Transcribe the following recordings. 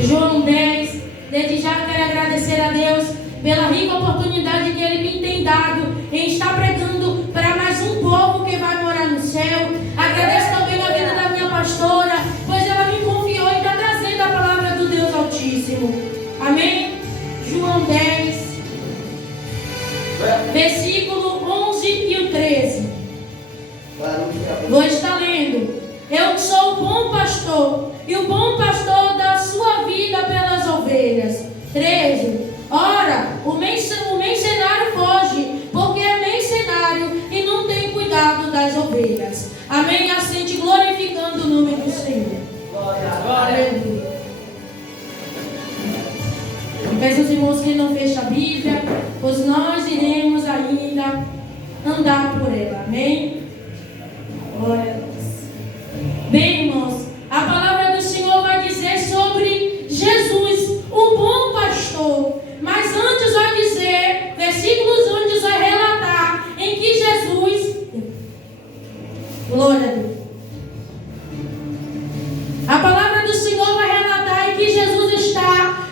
João 10. Desde já quero agradecer a Deus pela rica oportunidade que Ele me tem dado em estar pregando para mais um povo que vai morar no céu. Agradeço também a vida da minha pastora, pois ela me confiou em estar trazendo a palavra do Deus Altíssimo. Amém? João 10, versículo 11 e o 13. Vou estar lendo. Eu sou o bom pastor, e o bom pastor dá sua vida pelas ovelhas. 13. Ora, o mercenário foge, porque é mercenário e não tem cuidado das ovelhas. Amém? Assente glorificando o nome do Senhor. Aleluia. Peço aos irmãos que não fechem a Bíblia, pois nós iremos ainda andar por ela. Amém? Glória a Deus. Bem, irmãos, a palavra do Senhor vai dizer sobre Jesus, o bom pastor. Mas antes vai dizer, versículos antes vai relatar em que Jesus, glória a Deus, a palavra do Senhor vai relatar em que Jesus está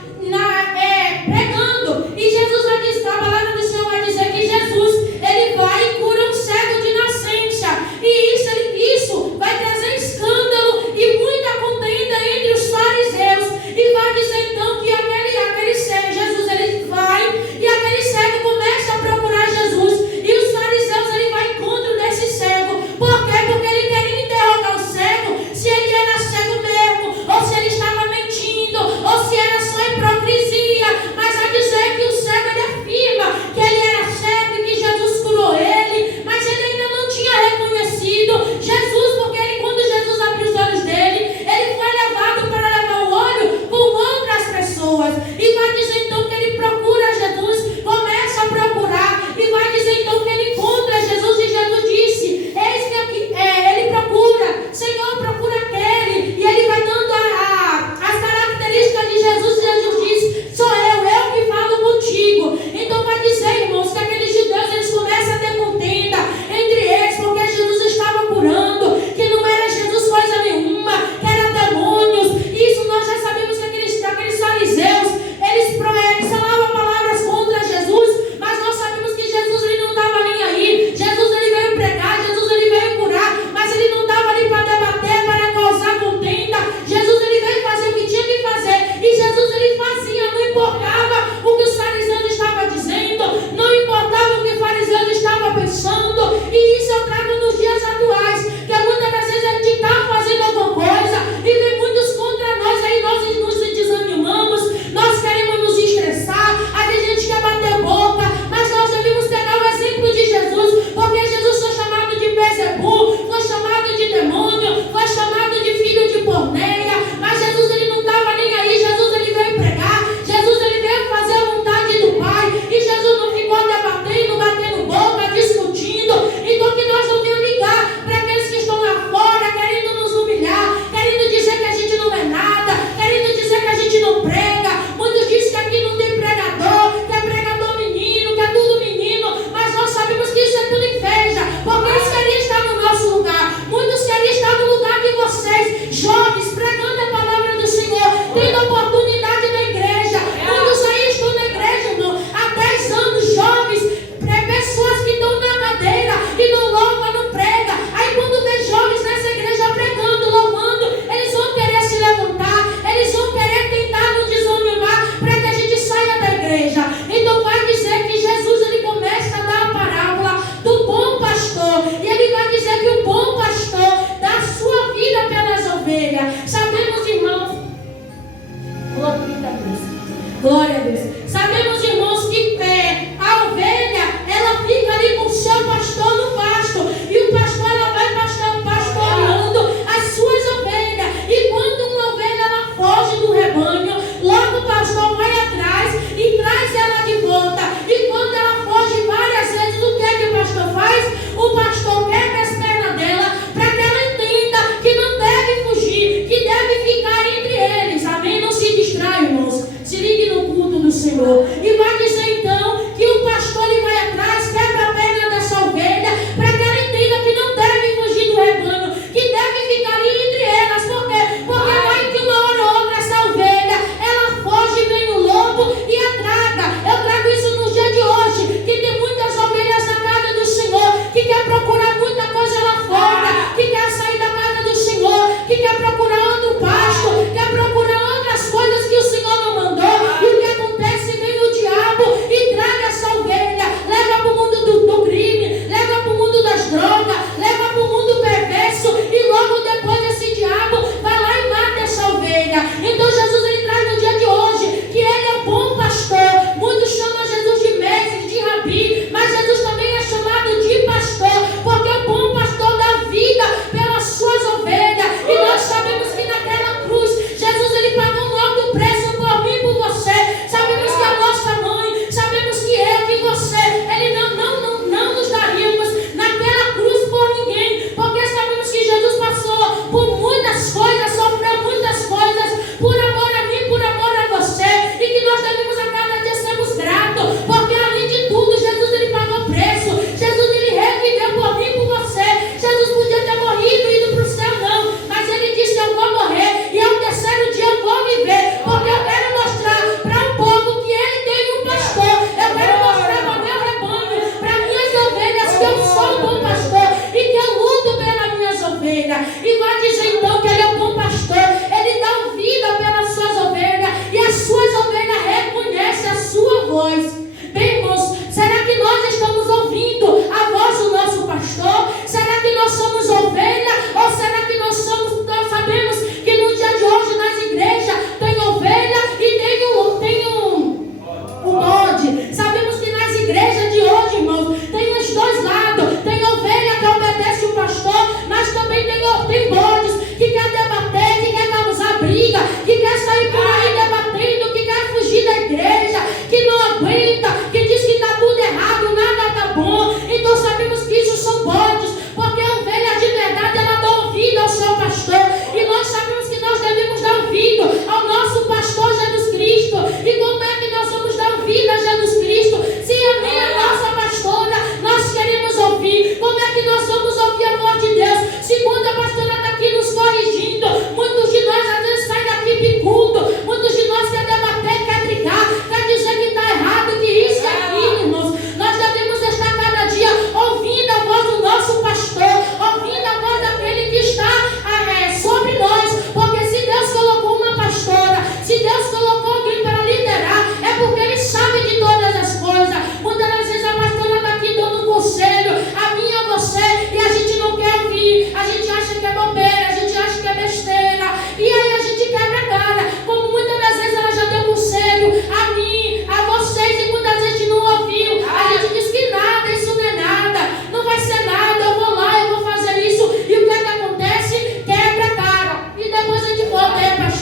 pregando. E Jesus vai dizer, a palavra do Senhor vai dizer que Jesus, ele vai e cura um cego de nascença. E isso vai trazer escândalo e muita contenda entre os fariseus. E vai dizer então que aquele cego, Jesus, ele vai e aquele cego começa a procurar Jesus. E os fariseus, ele vai em encontro desse cego. Por quê? Porque ele queria interrogar o cego se ele era cego mesmo, ou se ele estava mentindo, ou se era só hipocrisia. Mas vai dizer que o cego, ele afirma que ele era cego e que Jesus curou ele, mas ele ainda não tinha reconhecido Jesus, porque quando Jesus abriu os olhos dele, ele foi levado para levar o olho com outras pessoas. E vai dizer então que ele procura Jesus, começa a procurar, e vai dizer então que ele encontra Jesus, e Jesus disse, eis que aqui, ele procura, Senhor, procura aquele, e ele vai dando as características de Jesus, e Jesus diz, sou eu que falo contigo. Então vai dizer, irmãos, que aqueles judeus, eles começam a ter contenda entre eles, porque Jesus estava curando, que não era Jesus coisa nenhuma, que era demônios. Isso nós já sabemos que aqueles fariseus, eles falavam palavras contra Jesus, mas nós sabemos que Jesus, ele não estava nem aí. Jesus, ele veio pregar, Jesus, ele veio curar, mas ele não estava ali para debater, para causar contenda. Jesus, ele veio fazer o que tinha que fazer, e Jesus, ele fazia, não importava o que os fariseus estavam dizendo, não importava o que os fariseus estavam pensando. E isso eu trago nos dias atuais, que muitas das vezes a gente está fazendo alguma coisa e vem muitos contra nós, aí nós nos desanimamos, nós queremos nos estressar, aí a gente quer bater boca, mas nós devemos pegar o exemplo de Jesus, porque Jesus foi chamado de Beelzebul, foi chamado de demônio, foi chamado de filho de porneia, mas Jesus, ele não estava nem aí. Jesus, ele veio pregar, Jesus, ele veio fazer a vontade do Pai, e Jesus não ficou debatendo, batendo boca, discutindo. Então que nós não venhamos ligar para aqueles que estão lá fora, querendo nos humilhar, querendo dizer que a gente não é nada, querendo dizer que a gente não prega. Muitos dizem que aqui não tem pregador, que é pregador menino, que é tudo menino, mas nós sabemos que isso é tudo inveja, porque eles queriam estar no nosso lugar. Muitos queriam estar no lugar de vocês, jovens, pregando a palavra do Senhor, tendo oportunidade na igreja. Muitos aí estão na igreja, irmão, há 10 anos, jovens, pessoas que estão na cadeira e não louvam, não prega. Aí quando vê jovens nessa igreja pregando, louvando, eles vão querer se levantar, eles vão querer tentar nos desanimar para que a gente saia da igreja. Então vai dizer que Jesus, ele começa a dar a parábola do bom pastor, e ele vai dizer que o bom pastor dá a sua vida pelas ovelhas. Sabemos, irmãos, glória a Deus, sabemos, irmãos, que a ovelha, ela fica ali com o seu pastor no pasto, e o pastor, ela vai pastoreando as suas ovelhas. E quando uma ovelha, ela foge do rebanho, logo o pastor vai atrás e traz ela de volta. E quando ela foge várias vezes, o que é que o pastor faz? O pastor quebra as pernas dela para que ela entenda que não deve fugir, que deve ficar entre eles. Amém? Não se distrai, irmãos. Se ligue no culto do Senhor.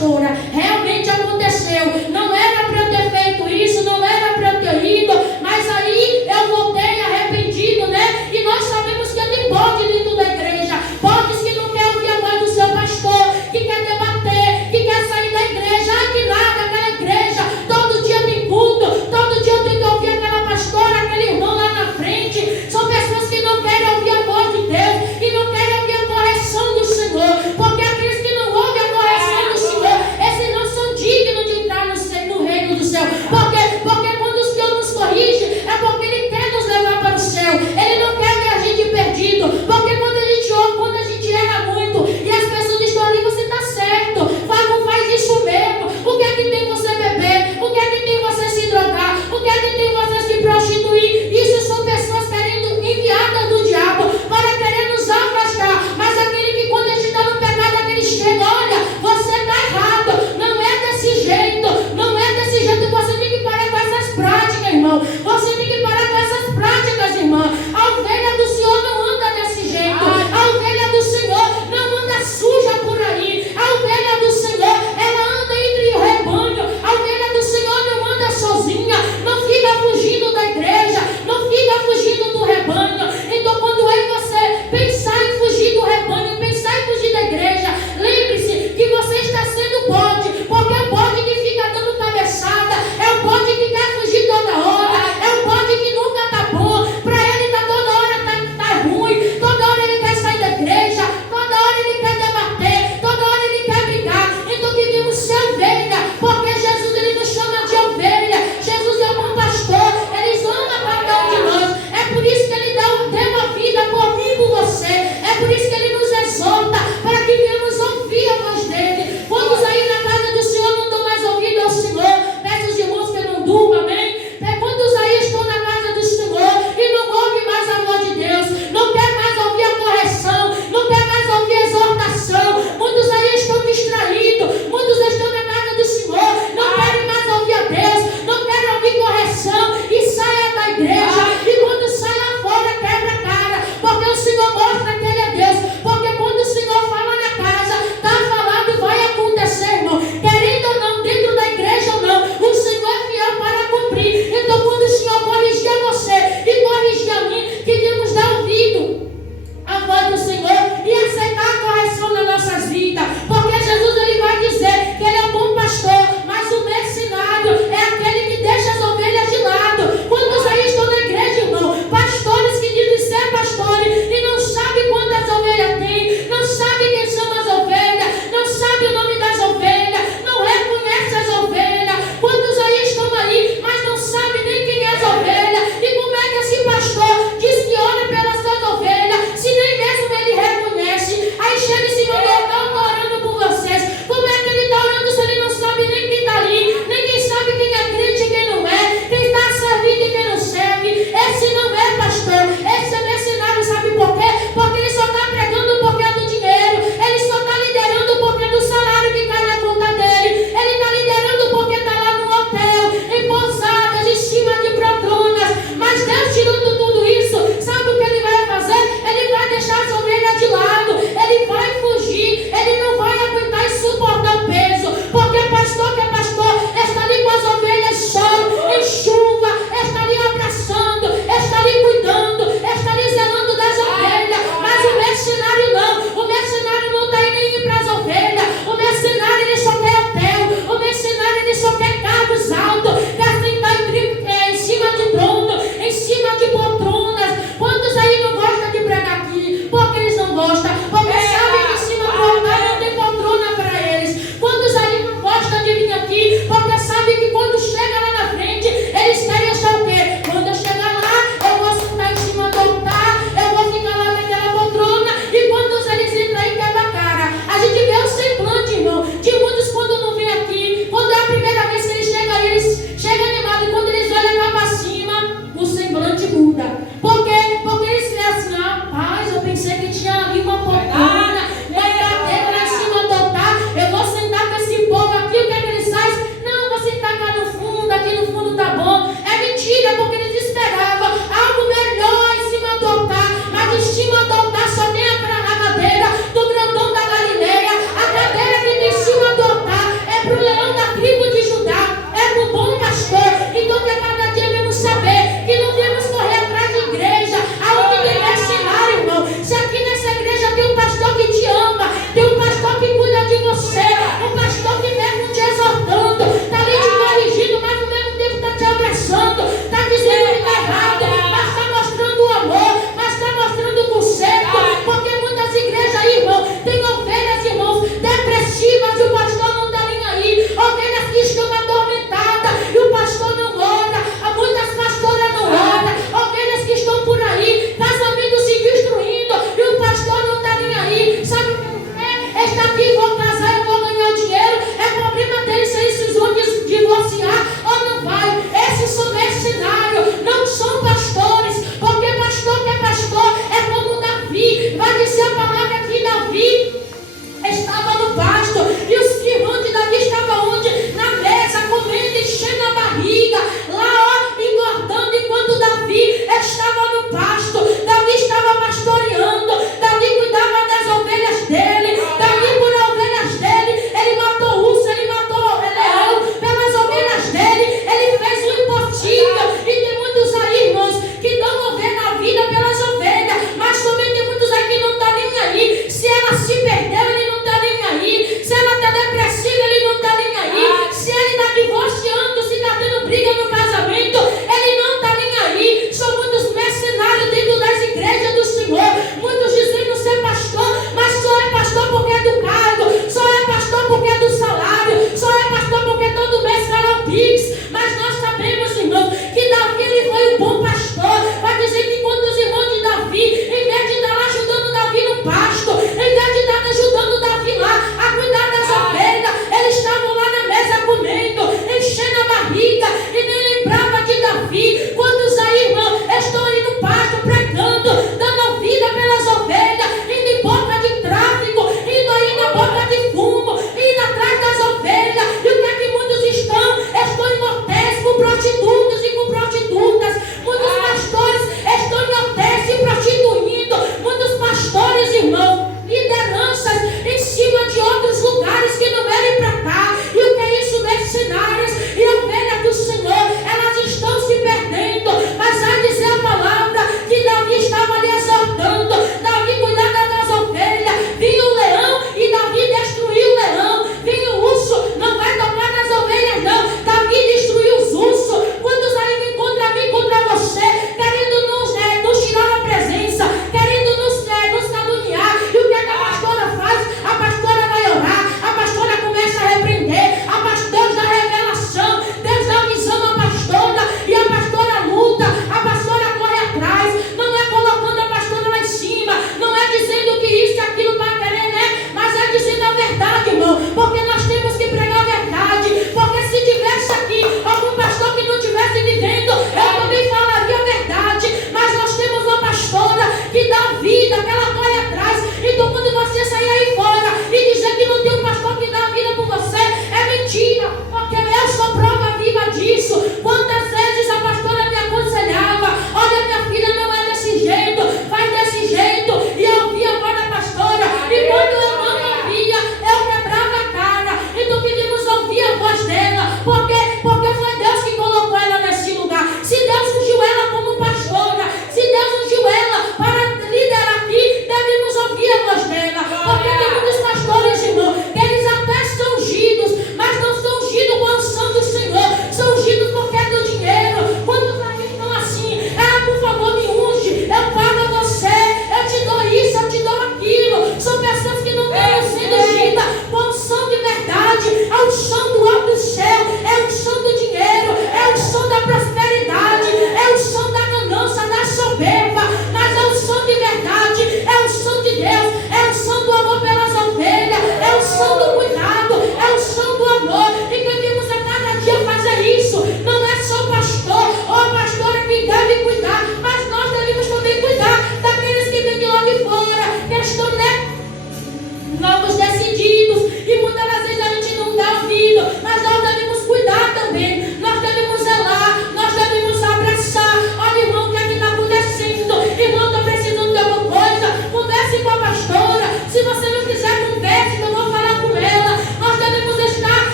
pastora, realmente aconteceu. Não era para eu ter feito isso, não era para eu ter ido, mas aí eu voltei arrependido, né? E nós sabemos que tem bode dentro da igreja, bodes que não quer ouvir a voz do seu pastor, que quer debater, que quer sair da igreja. Ah, que nada, aquela igreja, todo dia tem culto, todo dia eu tenho que ouvir aquela pastora, aquele irmão lá na frente. São pessoas que não querem ouvir a voz de Deus e não querem ouvir a correção do Senhor, porque aqueles que não ouvem a correção do Senhor, esses não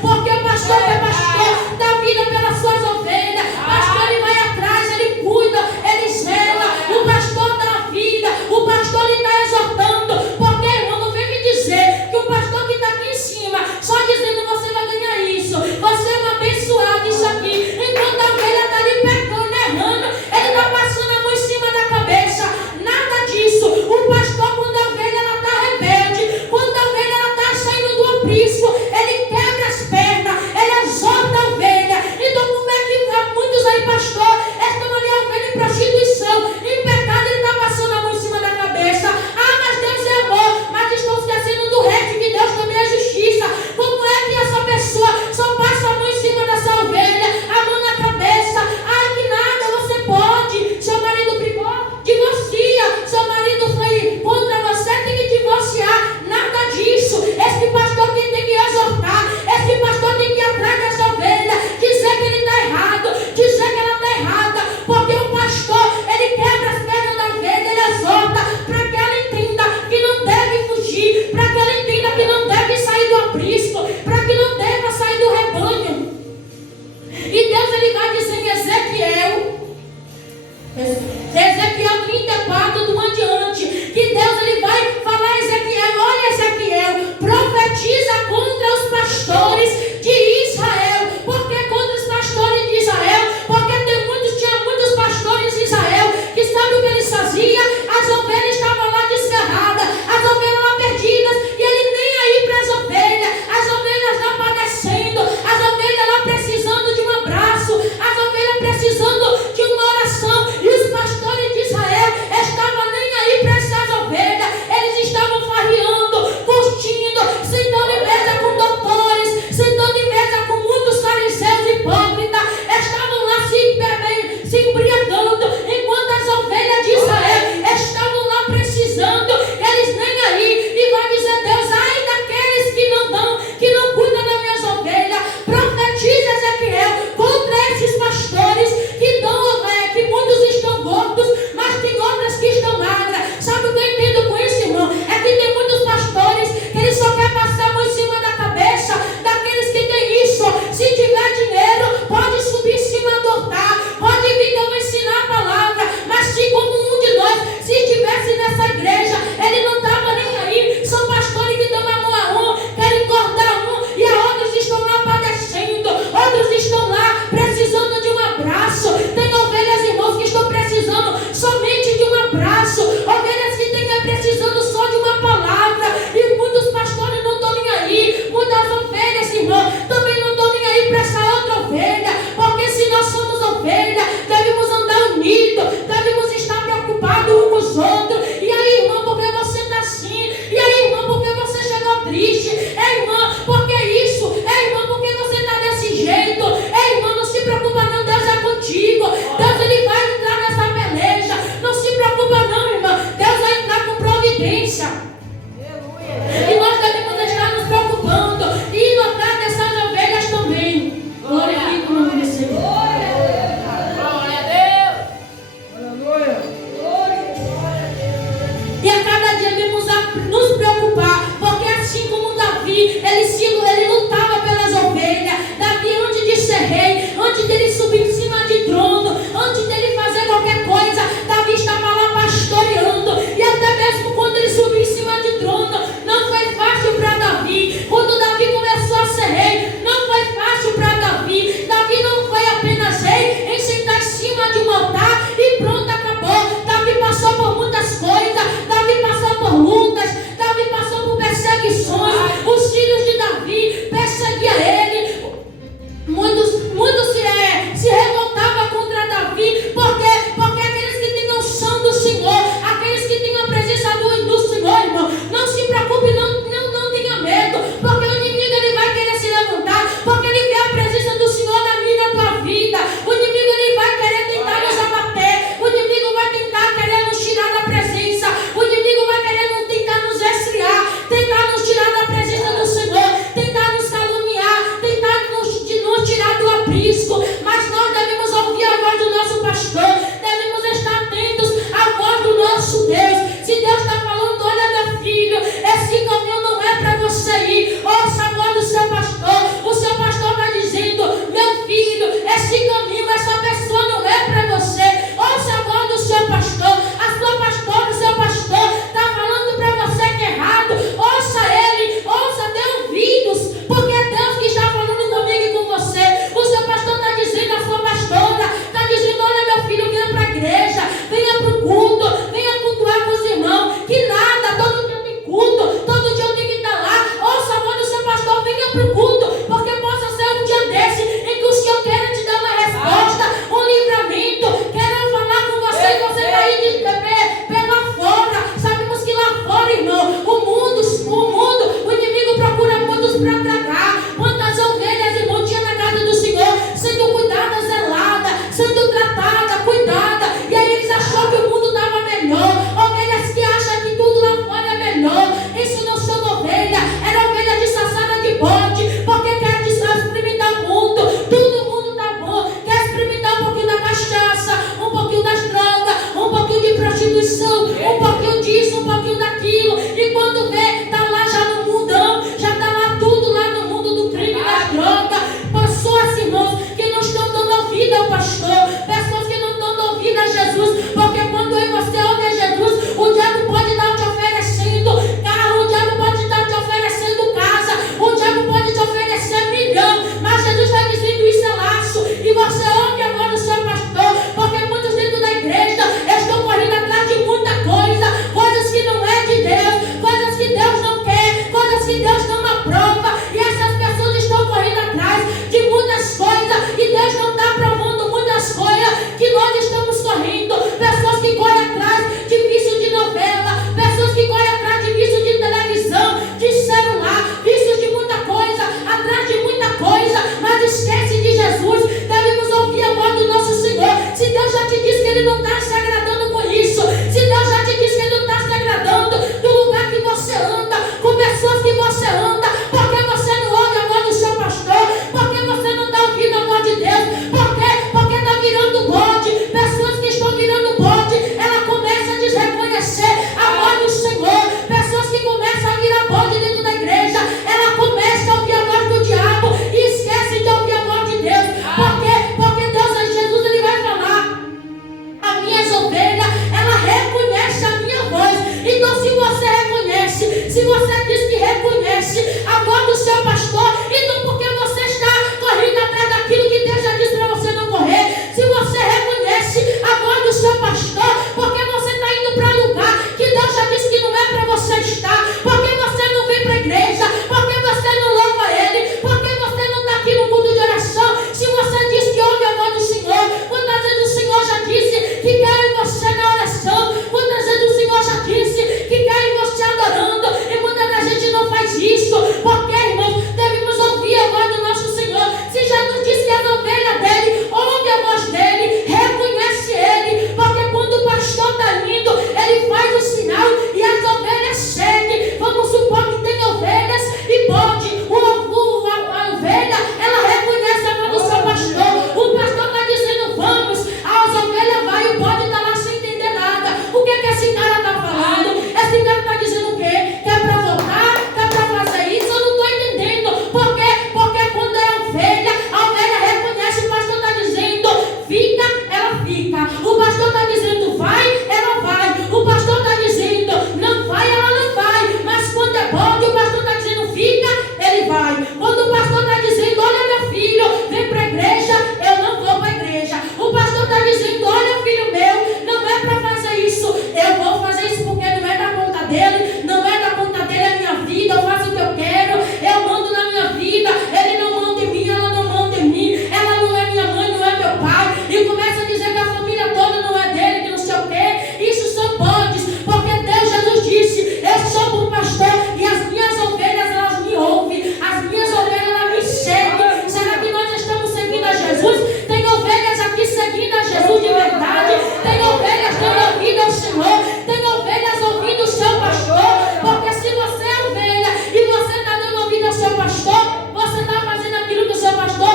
porque o pastor é pastor, dá vida pelas suas ovelhas. Pastor, ele vai atrás, ele cuida, ele zela. O pastor dá vida, o pastor ele está exortando. Porque, irmão, não vem me dizer que o pastor que está aqui em cima, só dizendo você vai ganhar isso, você é um abençoado, isso aqui. Enquanto a ovelha está ali pecando, errando, ele está passando a mão em cima da cabeça. Nada disso. O pastor, quando a ovelha está rebelde, quando a ovelha está saindo do aprisco, ele quebra as pernas,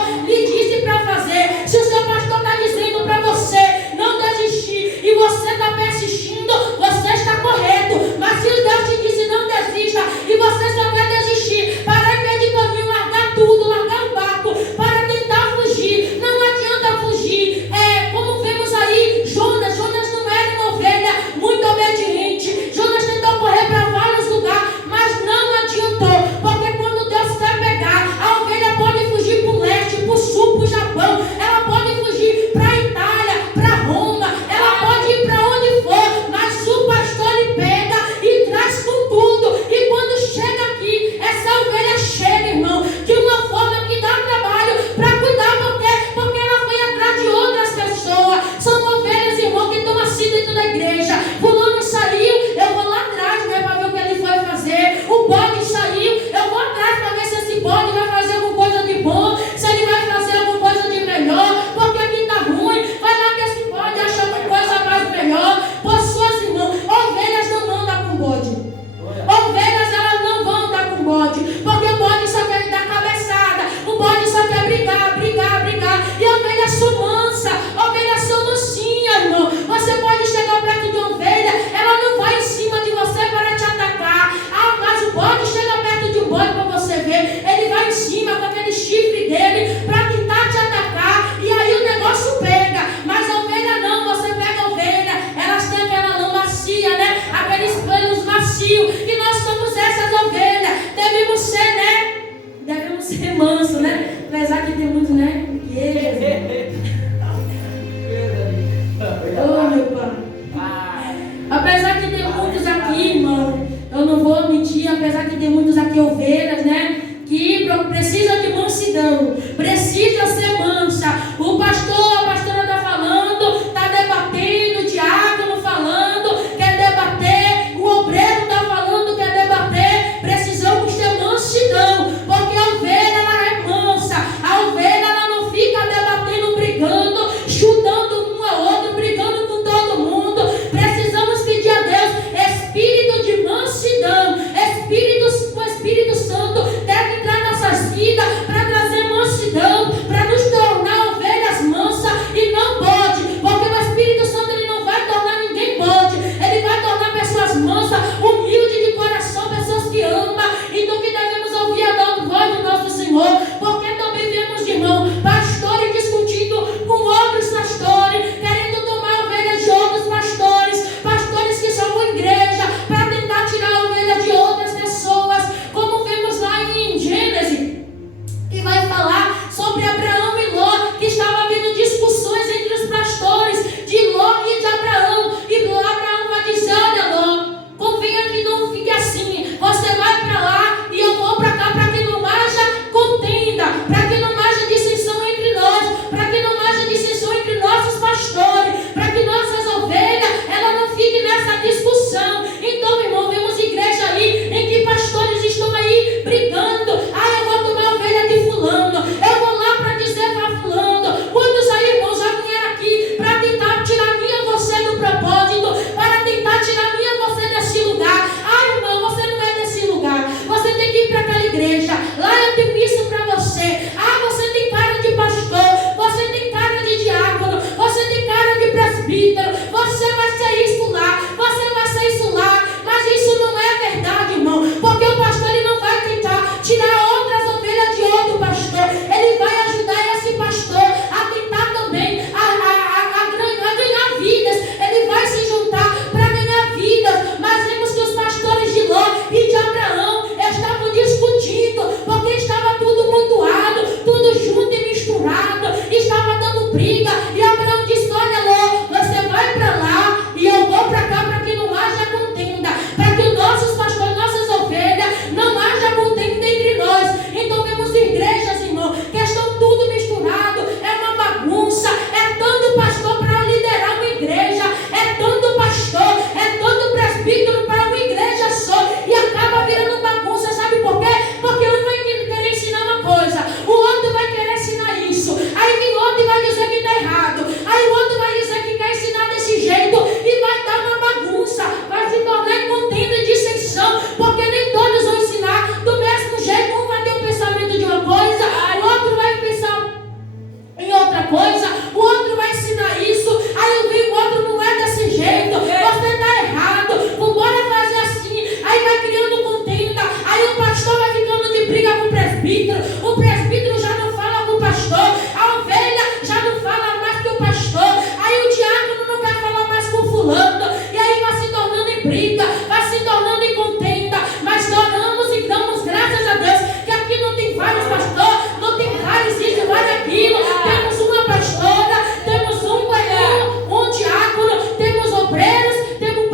pastor lhe disse para fazer, se o seu pastor está dizendo para você não desistir e você está persistindo, você está correto. Mas se Deus te disse não desista e você só quer desistir, para que de caminho, largar tudo, largar o barco para tentar fugir, não adianta fugir. Como vemos aí, Jonas não era uma ovelha muito obediente. Jonas tentou correr para vários lugares, mas não adiantou, porque quando Deus quer pegar, a ovelha pode fugir para o leste, para o sul, para o Japão, ela pode fugir para a Itália, para Roma, ela pode ir para onde for, mas o pastor lhe pega e traz com tudo. E quando chega aqui, essa ovelha chega, irmão, de uma forma que dá trabalho para cuidar, porque ela foi atrás de outras pessoas. São ovelhas, irmão, que estão assim dentro da igreja. Fulano saiu, eu vou lá atrás, né, para ver o que ele foi fazer. O bode saiu, eu vou atrás para ver se esse bode vai fazer alguma coisa de bom, se ele vai fazer alguma coisa de melhor, porque aqui está ruim. Vai lá que esse bode acha alguma coisa mais melhor. Por suas irmãos, ovelhas não andam com bode. Ovelhas, elas não vão andar com bode, porque o bode só quer dar cabeçada, o bode só quer brigar. E ovelhas são mansa, ovelhas são mansinhas, irmão. Você pode chegar perto de uma ovelha, ela não vai em cima de você para te atacar. Mas o bode chega perto de um bode para você ver, ele vai em cima com aquele chifre dele para tentar te atacar, e aí o negócio pega. Mas a ovelha não, você pega a ovelha, elas têm aquela lã macia, né? Aqueles pelos macios, e nós somos essas ovelhas. Devemos ser, né? Devemos ser manso, né? Apesar que tem muito, né? Oh, meu pai. Apesar que tem muitos aqui, irmão, eu não vou mentir, apesar que tem muitos aqui ovelhas, né? Que precisa de mansidão, precisa ser mansa. O pastor, a pastora está falando, está debatendo, o diácono falando, quer debater, o obreiro está falando, quer debater. Precisamos ter mansidão, porque a ovelha, ela é mansa, a ovelha, ela outra coisa, o outro vai ensinar isso, aí eu vi o outro não é desse jeito, você está errado, bora fazer assim, aí vai criando contenda, aí o pastor vai ficando de briga com o presbítero já não fala com o pastor, a ovelha já não fala mais que o pastor, aí o diácono não quer falar mais com o fulano, e aí vai se tornando em briga, vai se tornando em contenda, mas oramos e damos graças a Deus, que aqui não tem vários pastores, não tem vários isso e vários aquilo, temos uma pastora, temos um diácono, temos obreiros, temos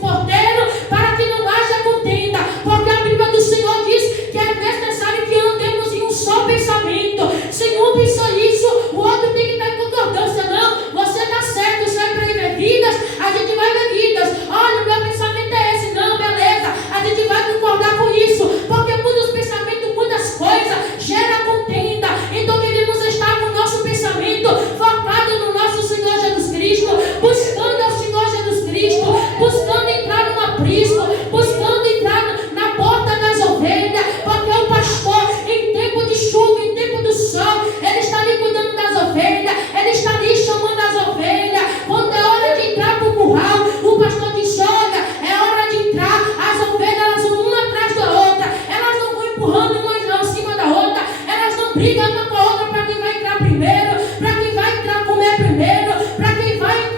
porteiro, para que não haja contenda, porque a Bíblia do Senhor diz que é necessário que andemos em um só pensamento. Se um pensou isso, o outro tem que estar em concordância. Não, você está certo, você é para ir ver vidas, a gente vai ver vidas. Olha, o meu pensamento é esse. Não, beleza, a gente vai concordar com isso, porque muitos pensamentos, muitas coisas geram contenda. Então devemos estar com o nosso pensamento focado no nosso Senhor Jesus Cristo, buscando ao Senhor Jesus Cristo, buscando entrar no aprisco, buscando entrar na porta das ovelhas, porque o pastor, em tempo de chuva, em tempo do sol, ele está ali cuidando das ovelhas, ele está ali chamando as ovelhas. Quando é hora de entrar para o curral, o pastor diz: olha, é hora de entrar, as ovelhas elas vão uma atrás da outra, elas não vão empurrando uma em cima da outra, elas não brigam uma com a outra para quem vai entrar primeiro, para quem vai entrar comer primeiro, para quem vai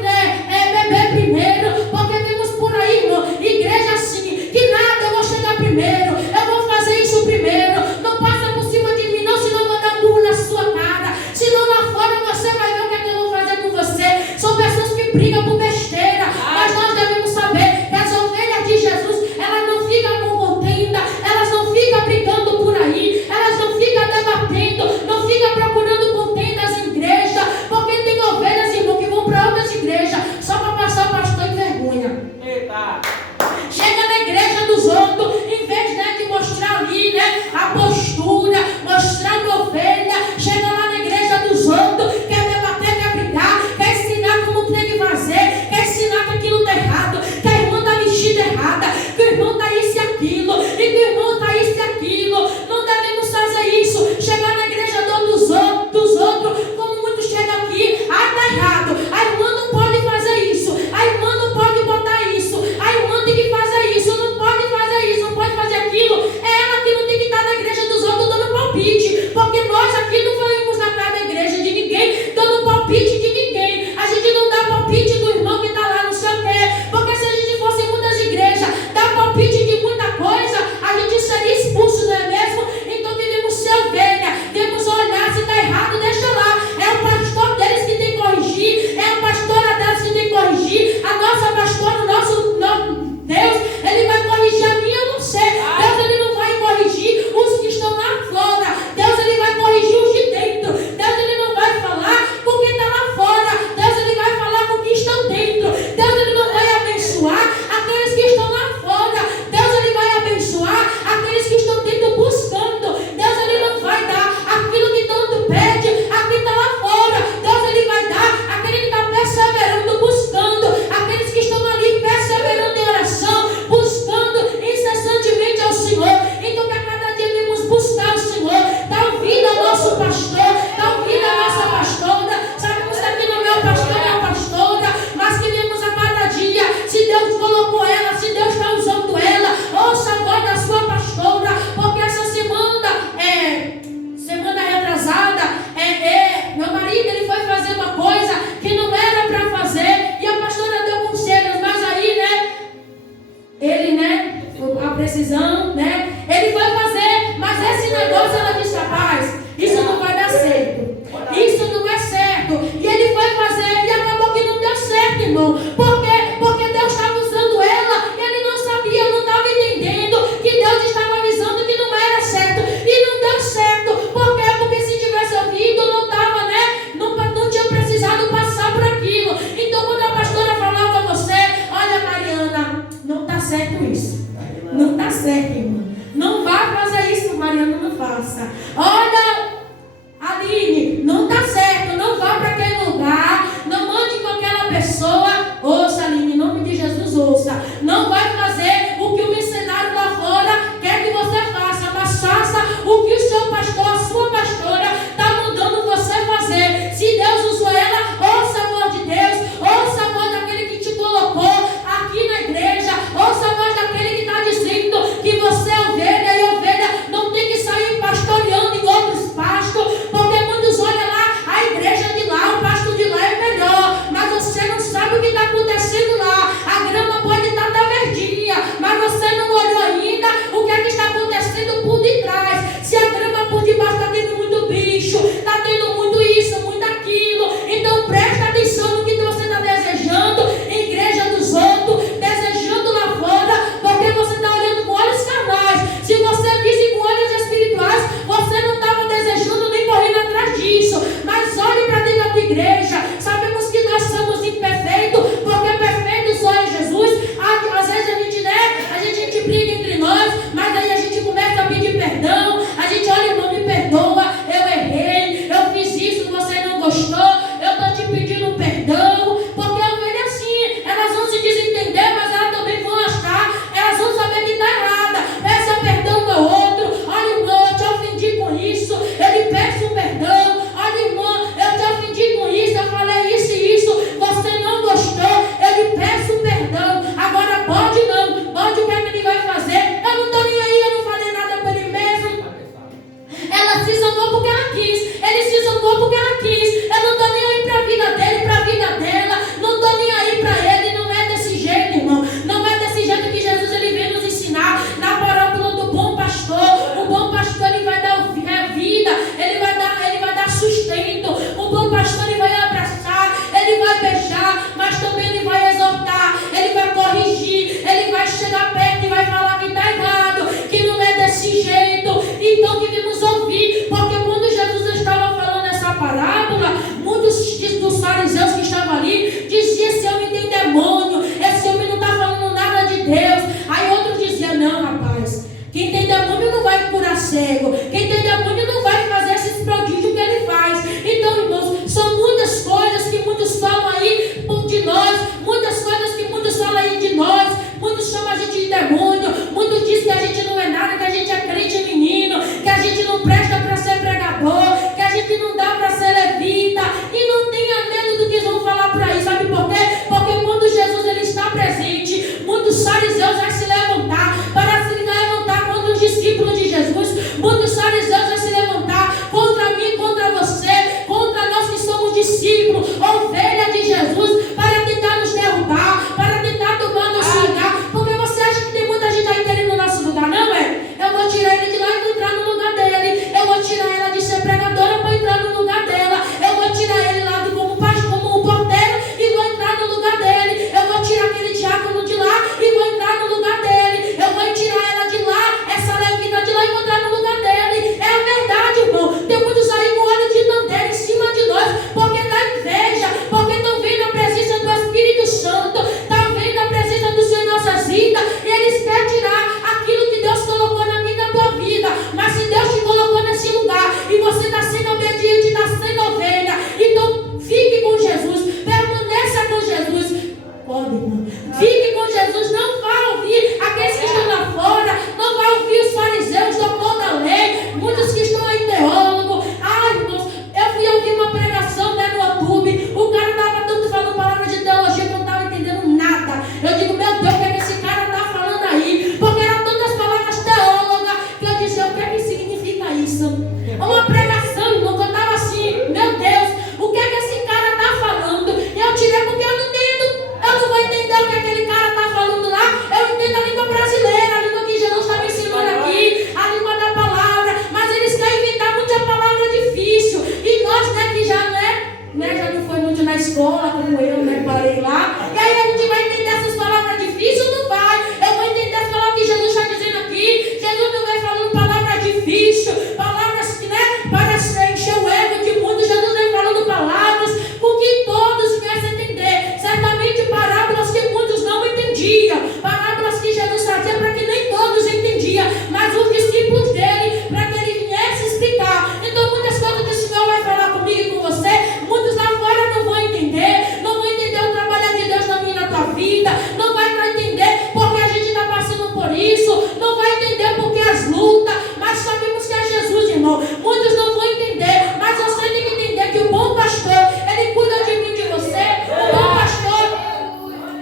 beber primeiro, porque vemos por aí, irmão, igreja assim, que nada, eu vou chegar primeiro, eu vou fazer isso primeiro, não passa por cima de mim não, senão eu vou dar um burro na sua cara, senão lá fora você vai ver o que é que eu vou fazer com você. São pessoas que brigam por besteira, mas nós devemos saber que as ovelhas de Jesus, elas não ficam com contenda, elas não ficam brigando por aí, elas não ficam debatendo, não ficam procurando contendas em igreja, bom pastor ele vai abraçar, ele vai beijar, mas também ele vai exortar, ele vai corrigir, ele vai chegar perto e vai falar que está errado, que não é desse jeito. Então devemos ouvir, porque quando Jesus estava falando essa parábola, muitos dos fariseus que estavam ali diziam: esse homem tem demônio, esse homem não está falando nada de Deus. Aí outros diziam: não, rapaz, quem tem demônio não vai curar cego, quem tem demônio não vai fazer esses prodígios que ele faz. Então, irmãos, são muitas coisas que muitos falam aí de nós, muitas coisas que muitos falam aí de nós, muitos chamam a gente de demônio, muitos dizem que a gente não é nada, que a gente é crente menino, que a gente não presta para ser pregador, que a gente não dá para ser levita. E não tenha medo do que vão falar por aí, sabe por quê? Porque quando Jesus ele está presente, muitos fariseus vão se levantar para se levantar contra os discípulos de Jesus, muitos fariseus vão se levantar contra mim, contra você, contra nós que somos discípulos, ovelha de Jesus, para tentar nos derrubar, para tentar tomar nosso lugar. Porque você acha que tem muita gente aí querendo o nosso lugar? Não é? Eu vou tirar ele de lá e vou entrar no lugar dele. Eu vou tirar ela de ser pregadora para entrar no lugar dela. Eu vou tirar ele lá como pastor, como porteiro, e vou entrar no lugar dele. Eu vou tirar aquele diácono de lá e vou entrar no lugar dele. Eu vou tirar ela de lá, essa levita de lá, e vou entrar no lugar dele. É a verdade, irmão. Tem muitos aí com olho de bandeira em cima de nós, porque dá inveja, porque estão vendo a presença do Espírito Santo, estão vendo a presença do Senhor em nossas vidas, e eles querem tirar aquilo que Deus colocou na minha e na tua vida. Mas se Deus te colocou nesse lugar e você está sendo obediente, está sendo ovelha, então fique com Jesus, permaneça com Jesus. Pode, irmão. Fique com Jesus, não vá ouvir aqueles que estão lá fora, não vá ouvir os fariseus, doutor da lei, muitos que estão aí teólogos. Ai, irmãos, eu fui ouvir uma pregação, né, no YouTube, o cara estava tanto falando palavras de teologia que eu não estava entendendo nada. Eu digo: meu Deus, o que é que esse cara está falando aí? Porque eram tantas palavras teólogas que eu disse: o que é que significa isso? Uma pregação, irmão, que eu estava assim: meu Deus, o que é que esse cara está falando? E eu tirei porque eu não entendo. Eu não vou entender o que aquele cara está falando lá. Eu entendo a língua brasileira, a língua que Jesus está me ensinando aqui, a língua da palavra. Mas eles querem inventar muita palavra difícil. E nós, né, que já, já não foi muito na escola, como eu, né, parei lá. E aí a gente vai entender essas palavras difíceis? Não vai. Eu vou entender as palavras que Jesus está dizendo aqui. Jesus não vai falando palavras difíceis, palavras que, né, para encher o ego de muitos. Jesus vem falando palavras com que todos querem entender. Certamente parábolas que muitos não entendiam, parábolas que Jesus trazia para que nem todos entendiam, mas os discípulos dele, para que ele viesse explicar. Então muitas coisas que o Senhor vai falar comigo e com você, muitos lá fora não vão entender, não vão entender o trabalho de Deus na minha e na tua vida, não vai entender porque a gente está passando por isso, não vai entender porque as lutas, mas sabemos que é Jesus, irmão. Muitos não vão entender, mas você tem que entender que o bom pastor, ele cuida de mim e de você. O bom pastor,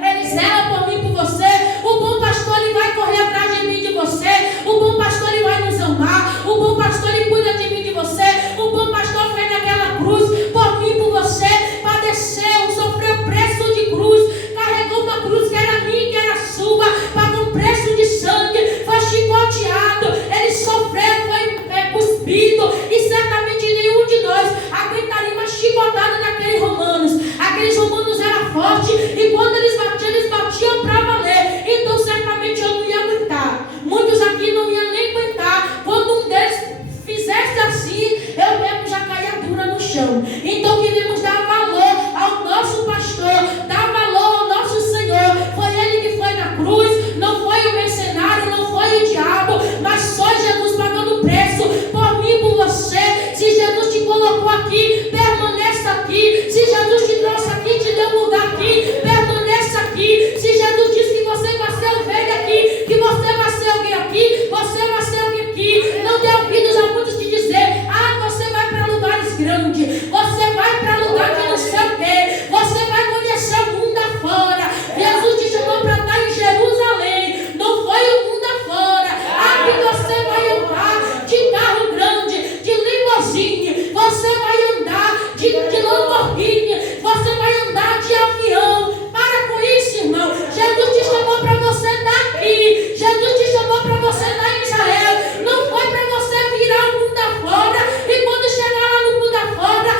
ele zela por mim e por você. O bom pastor, ele vai correr atrás de mim e de você. O bom pastor, ele vai nos amar. O bom pastor, ele cuida de mim e de você. O bom pastor foi naquela cruz por mim e por você, padeceu, sofreu preço de cruz, carregou uma cruz que era minha, que era sua, pagou preço de sangue, foi chicoteado, ele sofreu, foi cuspido, e certamente nenhum de nós aguentaria uma chicotada naqueles romanos. Aqueles romanos eram fortes, e quando eles batiam para valer. Então certamente eu não ia aguentar. Muitos aqui não iam nem aguentar. Quando um deles fizesse assim, eu mesmo já caía dura no chão. Então queremos dar valor ao nosso pastor, dar valor ao nosso Senhor. Foi ele que foi na cruz, não foi o mercenário, não foi o diabo, mas só Jesus pagando preço por mim e por você. Se Jesus te colocou aqui, permaneça aqui. Se Jesus te trouxe aqui, te deu um lugar aqui, permaneça aqui. Se Jesus disse que você vai ser ovelha aqui, que você vai ser alguém aqui, você vai ser alguém aqui. Não dê ouvidos a muitos te dizer: ah, você vai para lugares grandes, você vai para lugar que não sei o quê, você vai conhecer o mundo afora. Jesus te chamou para estar em Jerusalém, não foi o mundo afora. Ah, que você vai andar de carro grande, de limousine, você vai andar de Lamborghini, você vai andar de avião. Para com isso, irmão. Jesus te chamou para você estar aqui, Jesus te chamou para você estar em Israel. Não foi para você virar o mundo afora, e quando chegar lá no mundo afora,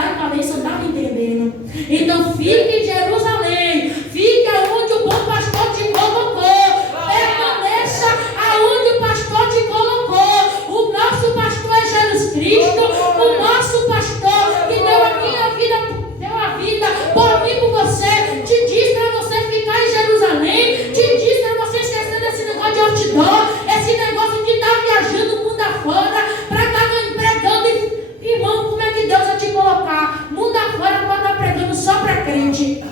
vai com a bênção, está me entendendo? Então fique em Jerusalém, fique aonde o bom pastor te colocou, permaneça aonde o pastor te colocou. O nosso pastor é Jesus Cristo, o nosso pastor que deu a minha vida, deu a vida por mim, por você, te diz para você ficar em Jerusalém, te diz para você esquecer desse negócio de outdoor, esse negócio de estar viajando o mundo afora, para estar pregando. Irmão, como é que Deus vai te colocar mundo afora para estar pregando só para crente?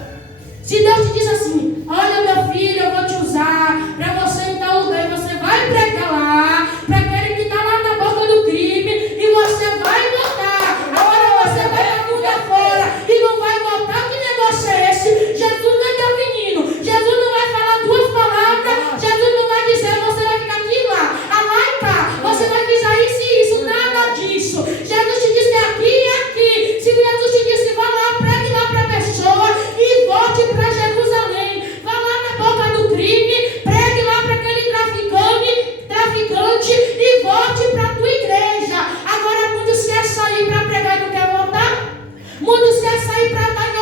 Se Deus te diz assim, olha meu filho, eu vou te usar para você em tal lugar, e você vai pregar lá, para aquele que está lá na boca do crime, e você vai voltar. Agora você vai para mundo afora e não vai voltar. Que negócio é esse? Jesus não é teu menino. Jesus não vai falar duas palavras. Jesus não vai dizer, você vai ficar aqui e lá, lá e cá. Você vai dizer isso e isso, nada disso. Jesus te diz que é aqui e aqui. Se Jesus te disse, vá lá, pregue lá para a pessoa e volte para Jerusalém. Vá lá na boca do crime, pregue lá para aquele traficante e volte para a tua igreja. Agora muitos querem sair para pregar e não quer voltar. Muitos querem sair para dar